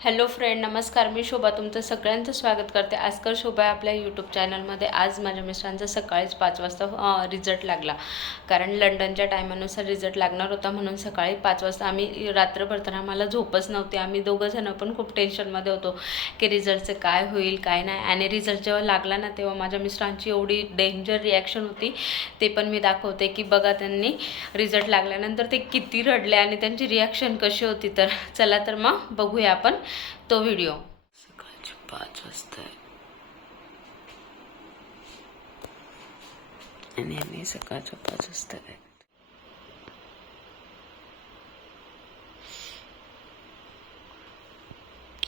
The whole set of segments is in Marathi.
हॅलो फ्रेंड नमस्कार. मी शोभा तुमचं सगळ्यांचं स्वागत करते. आजकाल शोभा आहे आपल्या यूट्यूब चॅनलमध्ये आज माझ्या मिस्टरांचा सकाळीच पाच वाजता रिझल्ट लागला. कारण लंडनच्या टायमानुसार रिझल्ट लागणार होता म्हणून सकाळी पाच वाजता आम्ही रात्रभर तर आम्हाला झोपच नव्हती. आम्ही दोघं जणं पण खूप टेन्शनमध्ये होतो की रिझल्टचं काय होईल काय नाही. आणि रिझल्ट जेव्हा लागला ना तेव्हा माझ्या मिस्टरांची एवढी डेंजर रिॲक्शन होती. ते पण मी दाखवते की बघा त्यांनी रिझल्ट लागल्यानंतर ते किती रडले आणि त्यांची रिॲक्शन कशी होती. तर चला तर मग बघूया आपण. तो व्हिडिओ सकाळचे पाच वाजता आणि आम्ही सकाळच्या पाच वाजता आहे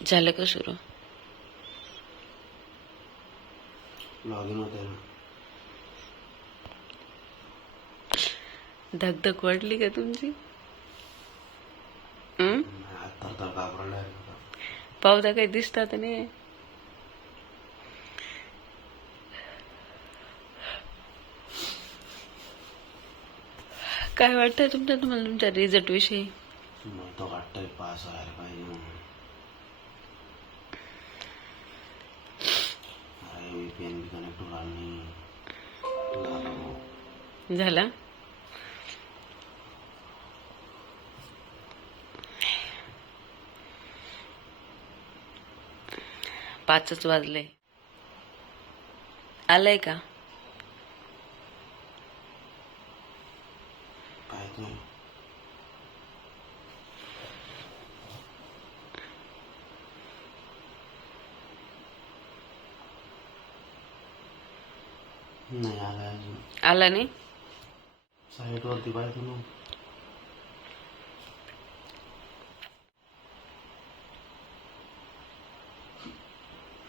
झालं का सुरू धगधग वाढली का तुमची पावदा काही दिसतात नाही. काय वाटतंय तुमच्या तुम्हाला तुमच्या रिझल्ट विषयी? मला तो वाटतंय पास व्हायला पाहिजे कनेक्ट झालं. पाचच वाजले. आलंय का? नाही आलं नाही? साईट वरती पाहिजे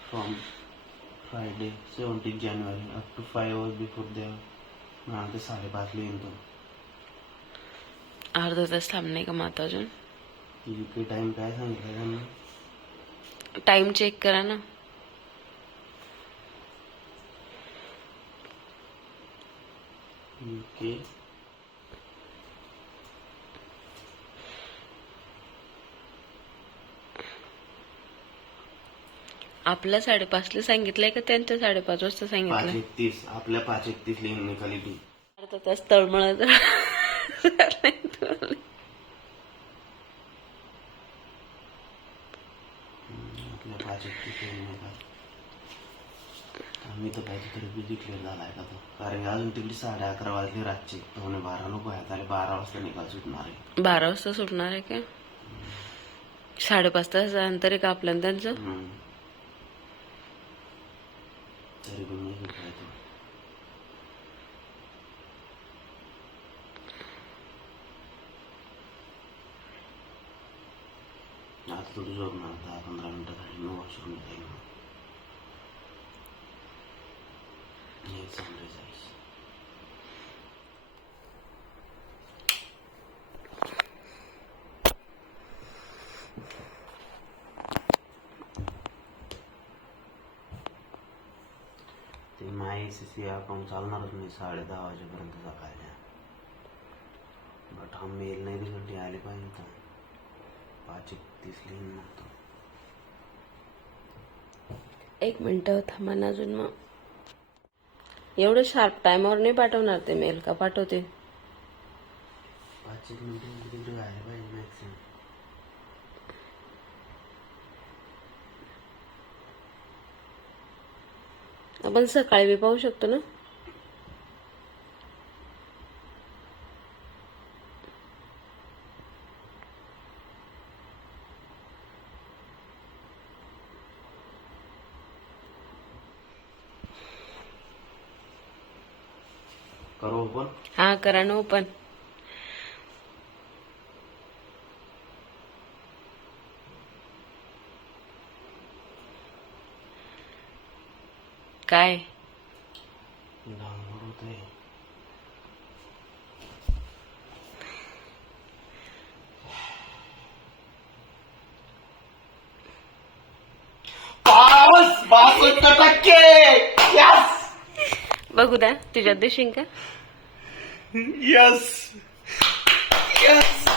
ना from Friday seventeen January up to five hours before द्या मला ते साडेपाचला येईन तो अर्धा तास थांबणे का माता अजून युके टाइम काय सांगितलं त्यांना टाइम चेक करा ना। युके आपल्या साडेपाचला सांगितलंय का त्यांच्या साडेपाच वाजता पाच सांगितलंय एकतीस. आपल्या पाच एकतीस लिहून निघाली ती. अर्धा तास तळमळत आपल्या पाच एकतीस लिहून निघाली. मी तर पाहिजे तरी बिझी क्लिअर झालाय का तो? कारण की अजून तिकडे साडे अकरा वाजले रातचे. म्हणे बारा नको आहे झाले बारा वाजता निघाल सुटणार आहे. बारा वाजता सुटणार आहे का? साडेपाच तास अंतर आहे का आपल्या आणि त्यांचं? हम्म. तरी पण नाही सुटलाय तो आता थोडी झोपणार दहा पंधरा मिनिटं झाली मग वॉशरूम जाईल नाही चांगलं जायचं ते माय सी सी अकाउंट चालणारच नाही साडे दहा वाजेपर्यंत सकाळच्या. बट हा मेल नाही रिझल्ट आले पाहिजे. तर पाच एकतीस लिहिन मग तो एक मिनिट थांबा ना अजून मग. एवढं शार्प टायमावर नाही पाठवणार ते मेल का? पाठवते. पाच एक मिनिटं व्हायला पाहिजे मॅक्सिमम आपण सकाळी बी पाहू शकतो ना? करू पण. हा करा ना ओपन काय? डाउनलोड होत आहे पास बासष्ट टक्के. यस बघू द्या तुझ्यात देशील का? यस यस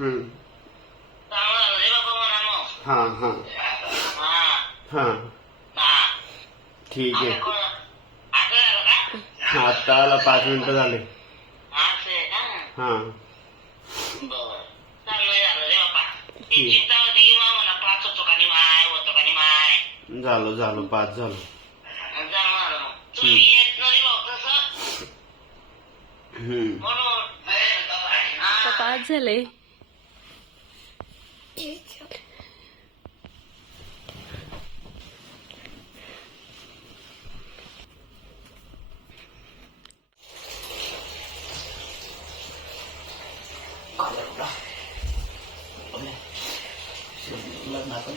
आहे का हम्म. चांगलं ठीक आहे आता आला पाच मिनिटं झाले असं आहे का हा झालो चांगलं झालं रे बाबा की मग मला पाच होतो का नाही माय होतो का नाही माय झालो झालो पाच झालो चांगलं झालं मग तुम्ही येत नाही रे भाऊ तसं हम्म. म्हणून हा. पाच झाले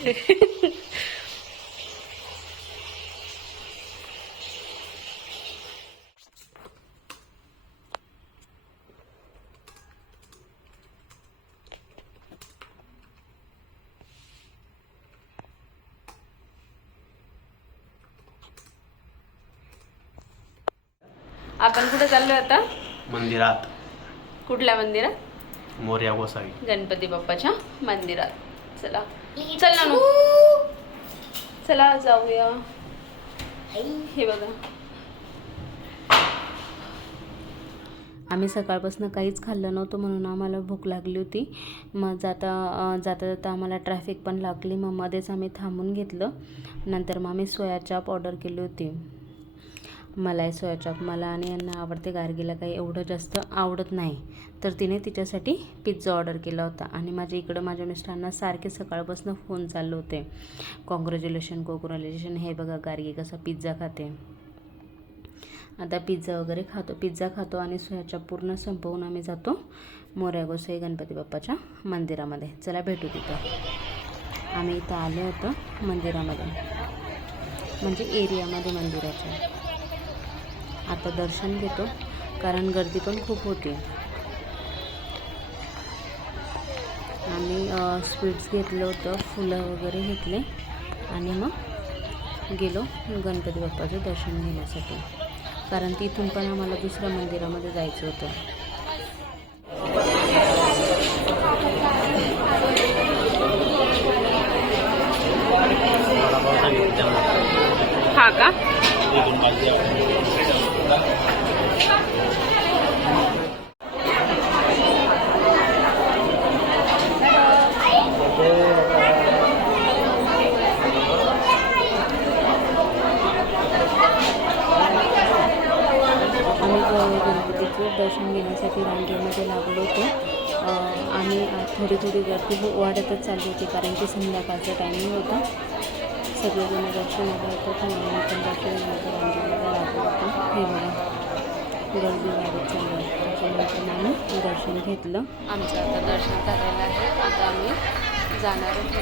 आपण कुठे चाललोय आता? मंदिरात. कुठल्या मंदिरात? मोर्या गोसावी. गणपती बाप्पाच्या मंदिरात. चला. चल ना चला जाऊया. हे बघा. आम्ही सकाळपासून काहीच खाल्लं नव्हतं म्हणून आम्हाला भूक लागली होती. मग जाता जाता जाता आम्हाला ट्रॅफिक पण लागली. मग मध्येच आम्ही थांबून घेतलं. नंतर मग आम्ही सोया चाप ऑर्डर केली होती. मलाई आहे चाप मला आणि यांना आवडते गार्गीला काही एवढं जास्त आवडत नाही. तर तिने तिच्यासाठी पिझ्झा ऑर्डर केला होता आणि माझ्या इकडं माझ्या मिस्टरांना सारखे सकाळपासून फोन चालू होते. कॉंग्रॅच्युलेशन कॉंग्रॅच्युलेशन हे बघा गार्गी कसा पिझ्झा खाते. आता पिझ्झा वगैरे खातो. पिझ्झा खातो आणि सोयाचॉप पूर्ण संपवून आम्ही जातो मोर्या गोसाई गणपती बाप्पाच्या मंदिरामध्ये. चला भेटू तिथं. आम्ही इथं आलो होतो मंदिरामध्ये म्हणजे एरियामध्ये मंदिराच्या आता दर्शन घेतो कारण गर्दी पण खूप होती. आम्ही स्वीट्स घेतलं होतं फुलं वगैरे घेतले. आणि मग गेलो गणपती बाप्पाचं दर्शन घेण्यासाठी. कारण तिथून पण आम्हाला दुसऱ्या मंदिरामध्ये जायचं होतं. हा का आम्ही ग- गणपतीचं दर्शन घेण्यासाठी रांगेमध्ये लागलो होतो. आणि थोडी थोडी गर्दी हो, वाढतच चालली होती कारण की संध्याकाळचा टायमिंग होता. सगळेजण दर्शनाला येतात म्हणून आम्ही पण दर्शन घेण्याच्या लागलो होतो. हे बघा गर्दी वाढत चालली आहे त्याच्यानंतर आम्ही दर्शन घेतलं. आमचं आता दर्शन करायला आहे. आता आम्ही जाणार आहोत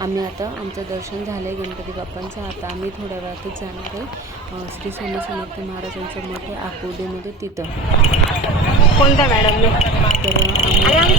आम्ही आता आमचं दर्शन झालं आहे गणपती बाप्पांचं. आता आम्ही थोड्या वेळातच जाणार आहे. श्री स्वामी समर्थ महाराजांचं मठ आकुर्डीमध्ये तिथं. कोणत्या मॅडमने? तर आम्ही